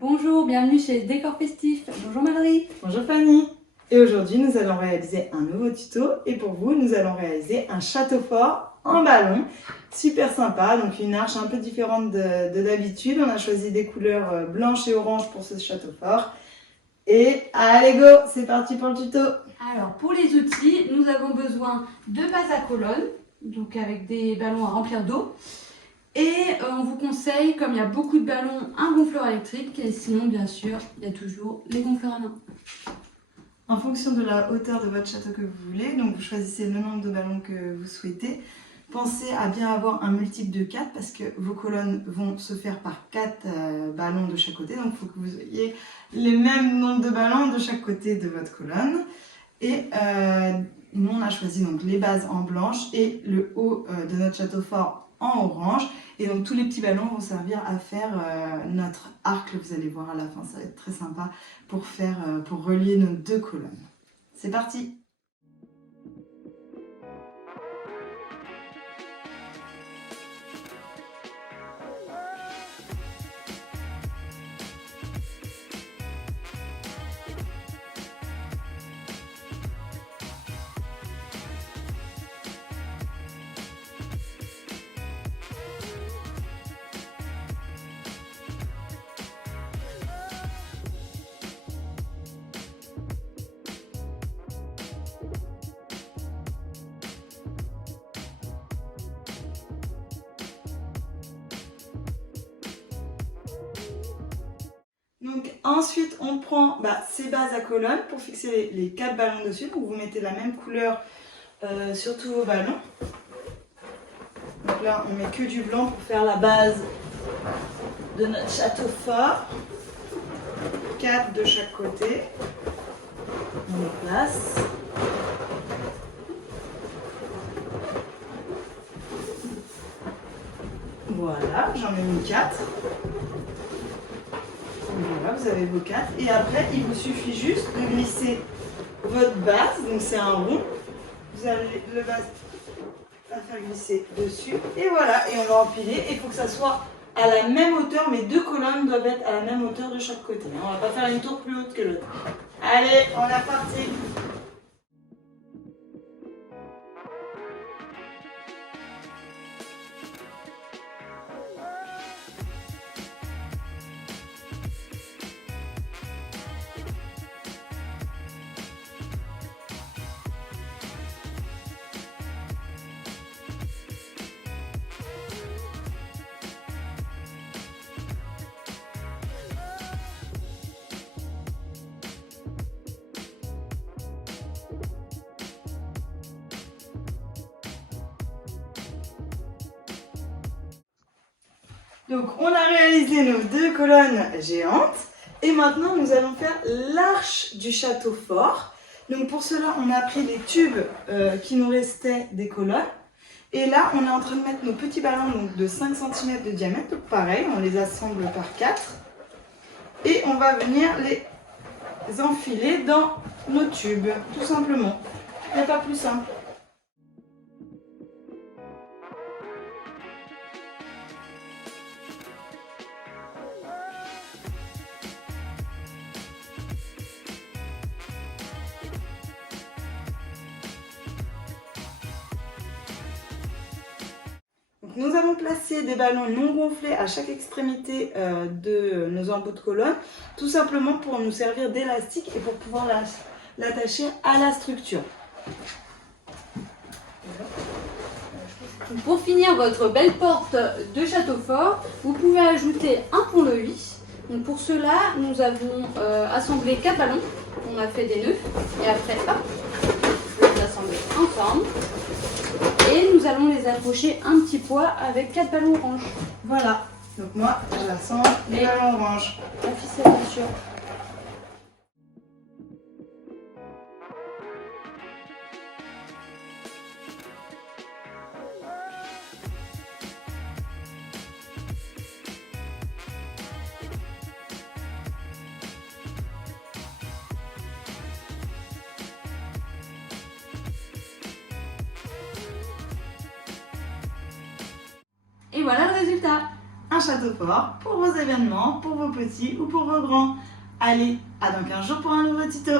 Bonjour, bienvenue chez Décor Festif. Bonjour Mallory. Bonjour Fanny. Et aujourd'hui nous allons réaliser un nouveau tuto et pour vous nous allons réaliser un château fort en ballon. Super sympa, donc une arche un peu différente de d'habitude. On a choisi des couleurs blanches et oranges pour ce château fort. Et allez go, c'est parti pour le tuto. Alors pour les outils, nous avons besoin de bases à colonnes, donc avec des ballons à remplir d'eau. Et on vous conseille, comme il y a beaucoup de ballons, un gonfleur électrique. Et sinon, bien sûr, il y a toujours les gonfleurs à main. En fonction de la hauteur de votre château que vous voulez, donc vous choisissez le nombre de ballons que vous souhaitez. Pensez à bien avoir un multiple de 4 parce que vos colonnes vont se faire par 4 ballons de chaque côté. Donc il faut que vous ayez les mêmes nombres de ballons de chaque côté de votre colonne. Et nous on a choisi donc les bases en blanche et le haut de notre château fort en orange. Et donc tous les petits ballons vont servir à faire notre arc, vous allez voir à la fin, ça va être très sympa pour relier nos deux colonnes. C'est parti! Donc ensuite on prend ces bases à colonnes pour fixer les 4 ballons dessus. Donc vous mettez la même couleur sur tous vos ballons. Donc là on met que du blanc pour faire la base de notre château fort. 4 de chaque côté. On les place. Voilà, j'en ai mis 4. Voilà, vous avez vos 4. Et après, il vous suffit juste de glisser votre base. Donc c'est un rond. Vous allez le base la faire glisser dessus. Et voilà, et on va empiler. Il faut que ça soit à la même hauteur. Mes deux colonnes doivent être à la même hauteur de chaque côté. On va pas faire une tour plus haute que l'autre. Allez, on est parti. Donc on a réalisé nos deux colonnes géantes et maintenant nous allons faire l'arche du château fort. Donc pour cela on a pris les tubes qui nous restaient des colonnes et là on est en train de mettre nos petits ballons donc, de 5 cm de diamètre. Donc pareil, on les assemble par 4 et on va venir les enfiler dans nos tubes tout simplement. Il n'y a pas plus simple. Nous allons placer des ballons non gonflés à chaque extrémité de nos embouts de colonne, tout simplement pour nous servir d'élastique et pour pouvoir l'attacher à la structure. Pour finir votre belle porte de château fort, vous pouvez ajouter un pont-levis. Donc pour cela, nous avons assemblé 4 ballons. On a fait des nœuds et après, hop, vous les assemblez ensemble. Et nous allons les accrocher un petit poids avec 4 ballons orange. Voilà, donc moi j'assemble les ballons orange. La ficelle bien sûr. Et voilà le résultat. un château fort pour vos événements, pour vos petits ou pour vos grands. Allez, à dans 15 jours pour un nouveau tuto.